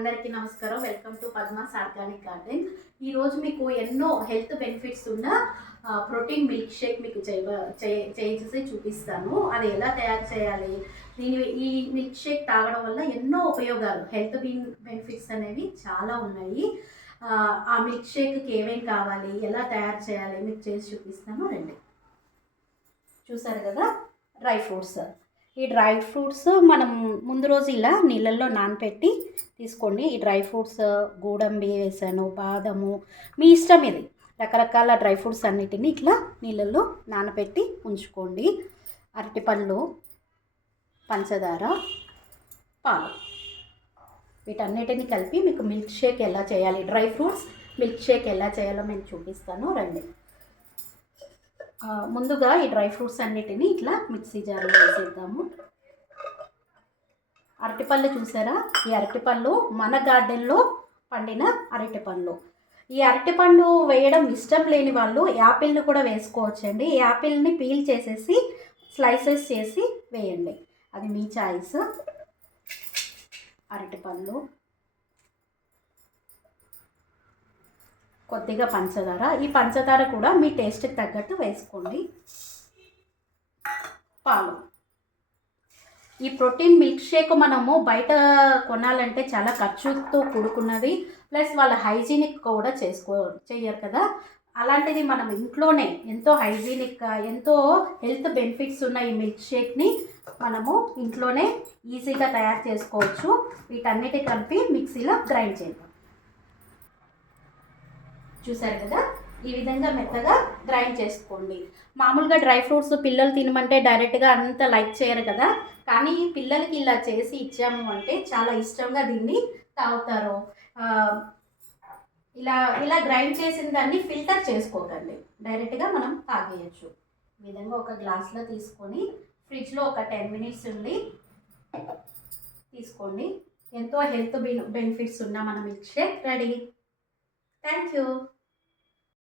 అందరికీ నమస్కారం. Welcome to Padma's organic garden. ఈరోజు మీకు ఎన్నో హెల్త్ బెనిఫిట్స్ ఉన్న ప్రోటీన్ మిల్క్ షేక్ మీకు చేసి చూపిస్తాను. అది ఎలా తయారు చేయాలి, ఈ మిల్క్ షేక్ తాగడం వల్ల ఎన్నో ఉపయోగాలు, హెల్త్ బెనిఫిట్స్ అనేవి చాలా ఉన్నాయి. ఆ మిల్క్ షేక్కి ఏమేమి కావాలి, ఎలా తయారు చేయాలి మీకు చేసి చూపిస్తాను. రండి. చూసారు కదా, డ్రై ఫ్రూట్స్. ఈ డ్రై ఫ్రూట్స్ మనం ముందు రోజు ఇలా నీళ్ళల్లో నానపెట్టి తీసుకోండి. ఈ డ్రై ఫ్రూట్స్ గోడంబి వేసాను, బాదము, మీ ఇష్టం. ఇది రకరకాల డ్రై ఫ్రూట్స్ అన్నిటిని ఇట్లా నీళ్ళల్లో నానపెట్టి ఉంచుకోండి. అరటిపళ్ళు, పంచదార, పాలు, వీటన్నిటిని కలిపి మీకు మిల్క్ షేక్ ఎలా చేయాలి, డ్రై ఫ్రూట్స్ మిల్క్ షేక్ ఎలా చేయాలో నేను చూపిస్తాను. రండి. ముందుగా ఈ డ్రై ఫ్రూట్స్ అన్నిటిని ఇట్లా మిక్సీ జార్లో వేసేద్దాము. అరటిపళ్ళు చూసారా, ఈ అరటిపళ్ళు మన గార్డెన్లో పండిన అరటిపళ్ళు. ఈ అరటిపండు వేయడం ఇష్టం లేని వాళ్ళు యాపిల్ని కూడా వేసుకోవచ్చండి. ఈ యాపిల్ని పీల్ చేసేసి స్లైసెస్ చేసి వేయండి, అది మీ చాయిస్. అరటిపళ్ళు, కొద్దిగా పంచదార. ఈ పంచదార కూడా మీ టేస్ట్కి తగ్గట్టు వేసుకోండి. పాలు. ఈ ప్రోటీన్ మిల్క్ షేక్ మనము బయట కొనాలంటే చాలా ఖర్చుతో కూడుకున్నది, ప్లస్ వాళ్ళ హైజీనిక్ కూడా చెయ్యరు కదా. అలాంటిది మనం ఇంట్లోనే ఎంతో హైజీనిక్గా, ఎంతో హెల్త్ బెనిఫిట్స్ ఉన్న ఈ మిల్క్ షేక్ని మనము ఇంట్లోనే ఈజీగా తయారు చేసుకోవచ్చు. వీటన్నిటి కలిపి మిక్సీలో గ్రైండ్ చేద్దాం. చూసారు కదా, ఈ విధంగా మెత్తగా గ్రైండ్ చేసుకోండి. మామూలుగా డ్రై ఫ్రూట్స్ పిల్లలు తినమంటే డైరెక్ట్గా అంత లైక్ చేయరు కదా, కానీ పిల్లలకి ఇలా చేసి ఇచ్చాము అంటే చాలా ఇష్టంగా దీన్ని తాగుతారు. ఇలా గ్రైండ్ చేసిన దాన్ని ఫిల్టర్ చేసుకోకండి, డైరెక్ట్గా మనం తాగేయచ్చు. ఈ విధంగా ఒక గ్లాస్లో తీసుకొని ఫ్రిడ్జ్లో ఒక 10 minutes ఉండి తీసుకోండి. ఎంతో హెల్త్ బెనిఫిట్స్ ఉన్న మన milk shake ready. Thank you.